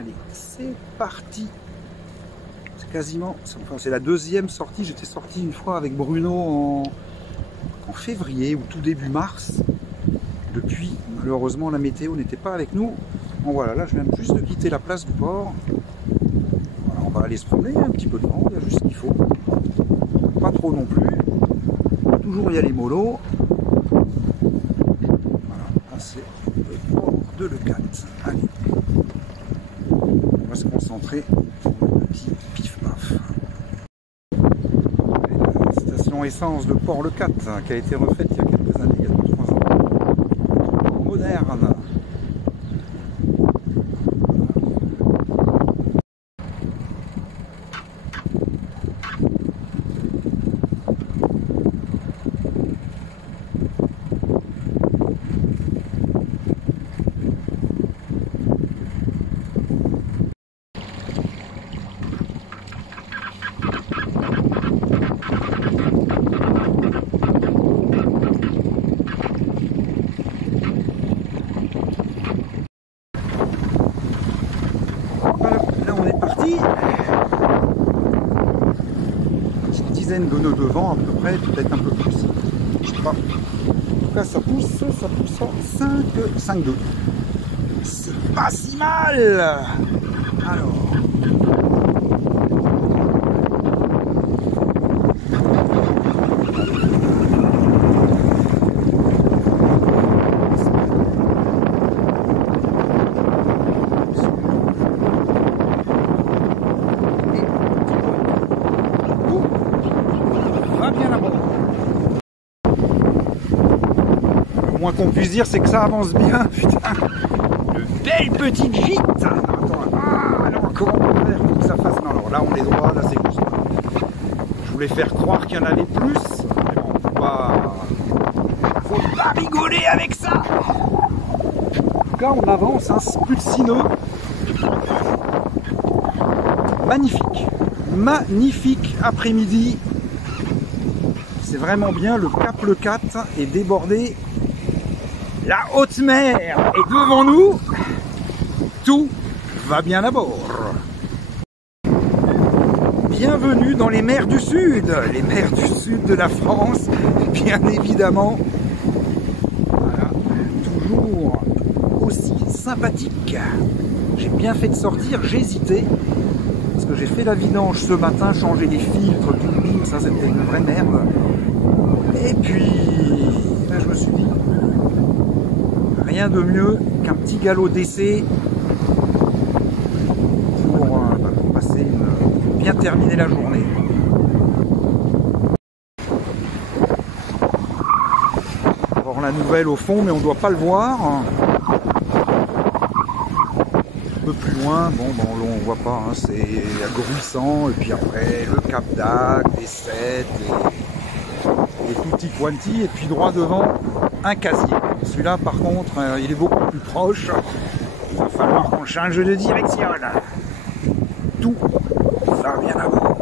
Allez, c'est parti. C'est quasiment, enfin, c'est la deuxième sortie. J'étais sorti une fois avec Bruno en février ou tout début mars. Depuis, malheureusement, la météo n'était pas avec nous. Bon voilà, là je viens juste de quitter la place du port. Voilà, on va aller se promener, un petit peu de vent, il y a juste ce qu'il faut. Pas trop non plus. Toujours il y a les molos. Voilà, là c'est le port de Leucate. Allez, on va se concentrer sur le petit pif-paf. La station essence de Port-le-Cat qui a été refaite il y a quelques années, il y a 2-3 ans. Moderne. De nœuds de vent à peu près, peut-être un peu plus. Je sais pas. En tout cas, ça pousse en 5,2. C'est pas si mal. Alors. Le moins qu'on puisse dire, c'est que ça avance bien. Putain, de belles petites gîtes. Attends, alors comment on peut faire pour que ça fasse? Non, alors là on est droit, là c'est juste. Je voulais faire croire qu'il y en avait plus, mais bon, faut pas rigoler avec ça. En tout cas, on avance, hein, c'est plus de 6 nœuds. Magnifique, magnifique après-midi. C'est vraiment bien, le Cap Leucate est débordé. La haute mer est devant nous. Tout va bien à bord. Bienvenue dans les mers du Sud. Les mers du Sud de la France, bien évidemment. Voilà, toujours aussi sympathique. J'ai bien fait de sortir, j'ai hésité. Parce que j'ai fait la vidange ce matin, changer les filtres, tout bim, ça c'était une vraie merde. Et puis, là je me suis dit, rien de mieux qu'un petit galop d'essai pour passer pour bien terminer la journée. Alors la nouvelle au fond, mais on ne doit pas le voir. Un peu plus loin, bon, on ne voit pas, hein, c'est Gruissant, et puis après le Cap d'Agde, les 7, et tutti quanti, et puis droit devant un casier. Celui-là par contre il est beaucoup plus proche, il va falloir qu'on change de direction. Tout va bien à bord.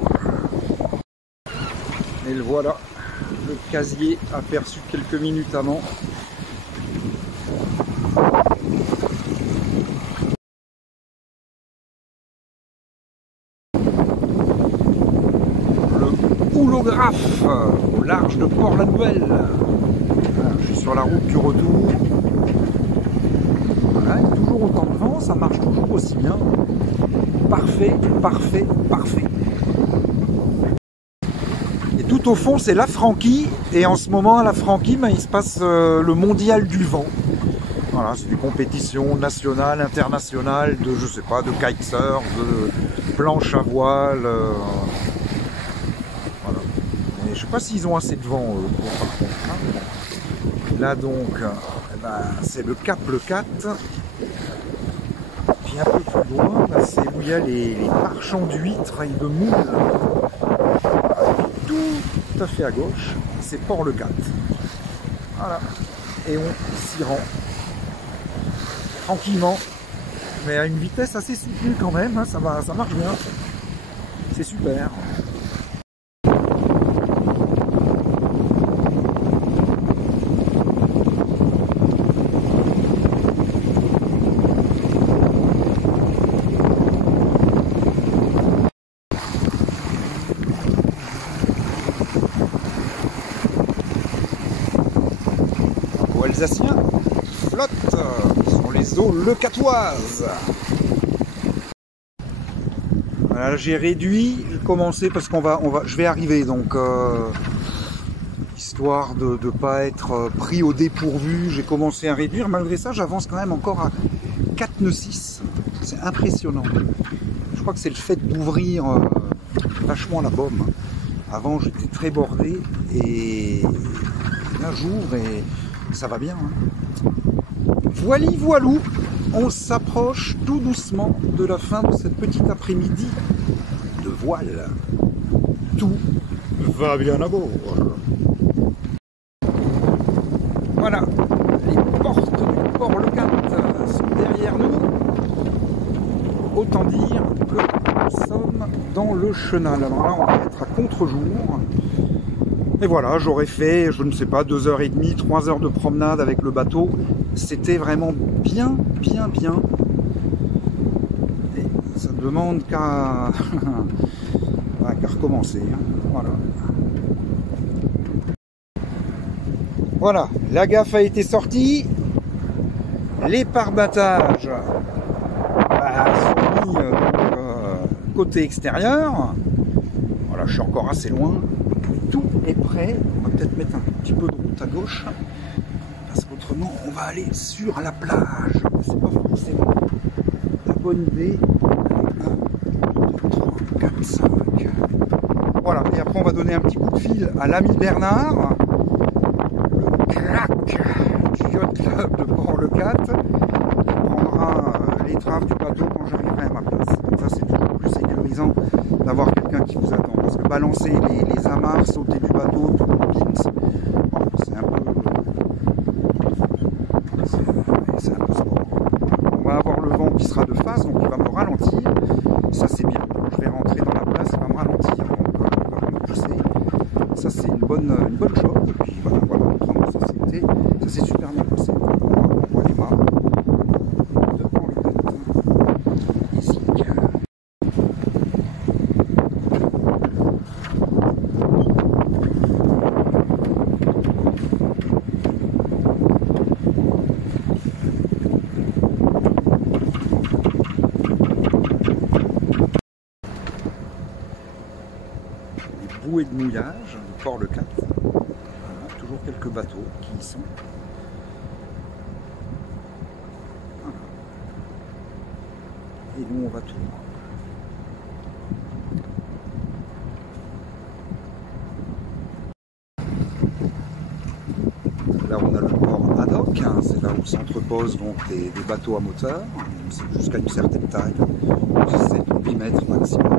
Et le voilà, le casier aperçu quelques minutes avant. Houlographe au large de Port-la-Nouvelle. Voilà, je suis sur la route du retour. Voilà, il y a toujours autant de vent, ça marche toujours aussi bien. Parfait, parfait, parfait. Et tout au fond, c'est la Franquie. Et en ce moment, à la Franquie, ben, il se passe le mondial du vent. Voilà, c'est des compétitions nationales, internationales, de, je sais pas, de kitesurf, de planche à voile. Je sais pas s'ils ont assez de vent par contre. Hein. Là donc, eh ben, c'est le Cap Leucate. Puis un peu plus loin, c'est où il y a les marchands d'huîtres et de moules. Tout à fait à gauche, c'est Port-le-Cat. Voilà. Et on s'y rend tranquillement, mais à une vitesse assez soutenue quand même. Hein, ça marche bien. C'est super. Alsaciens flottent sur les eaux leucatoises. Voilà, j'ai réduit, j'ai commencé parce je vais arriver, donc histoire de ne pas être pris au dépourvu, j'ai commencé à réduire. Malgré ça, j'avance quand même encore à 4 nœuds 6. C'est impressionnant. Je crois que c'est le fait d'ouvrir vachement la baume. Avant, j'étais très bordé et là, j'ouvre et ça va bien. Hein. Voili voilou, on s'approche tout doucement de la fin de cette petite après-midi de voile. Tout va bien à bord. Voilà, les portes du port Leucate sont derrière nous. Autant dire que nous sommes dans le chenal. Alors là, on va être à contre-jour. Et voilà, j'aurais fait, je ne sais pas, 2h30, 3 heures de promenade avec le bateau. C'était vraiment bien. Et ça ne demande qu'à recommencer. Voilà. Voilà, la gaffe a été sortie. Les pare-battages sont mis côté extérieur. Voilà, je suis encore assez loin. Tout est prêt. On va peut-être mettre un petit peu de route à gauche. Parce qu'autrement, on va aller sur la plage. C'est pas forcément la bonne idée. 1, 2, 3, 4, 5. Voilà, et après on va donner un petit coup de fil à l'ami Bernard, le crack du yacht club de Port-Leucate, qui prendra l'étrave du bateau quand j'arriverai à ma place. Donc ça, c'est toujours plus sécurisant d'avoir quelqu'un qui vous attend. Parce que balancer les amarres, sauter du bateau, tout le pins, bon, c'est un peu sport. On va avoir le vent qui sera de face, donc il va me ralentir. Ça, c'est bien. Quand je vais rentrer dans la place, il va me ralentir. Donc, il va me pousser. Ça, c'est une bonne chose. Et puis voilà, autrement, ça s'est super bien passé. On voit les mâts devant le tête. Ici. Bouée de mouillage de Port-Leucate. Voilà, toujours quelques bateaux qui y sont. Voilà. Et nous on va tout droit. Là on a le port ad hoc, hein, c'est là où s'entreposent donc des bateaux à moteur, c'est jusqu'à une certaine taille, 17 ou 8 mètres maximum.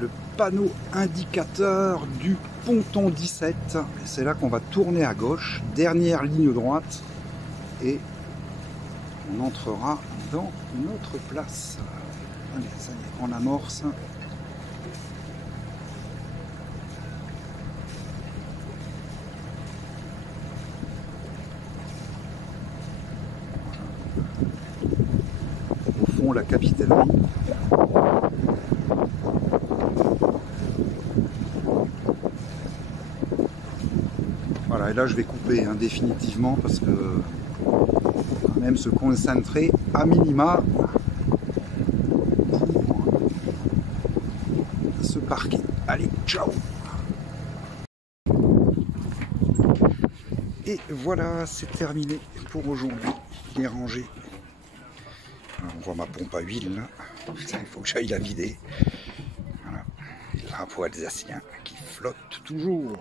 Le panneau indicateur du ponton 17. C'est là qu'on va tourner à gauche, dernière ligne droite, et on entrera dans notre place. Allez, ça y est, on amorce. Au fond, la capitainerie. Voilà, et là je vais couper hein, définitivement parce que même se concentrer à minima pour se parquer. Allez, ciao! Et voilà, c'est terminé pour aujourd'hui. Il est rangé. Alors, on voit ma pompe à huile là. Il faut que j'aille la vider. Voilà. Le drapeau alsacien qui flotte toujours.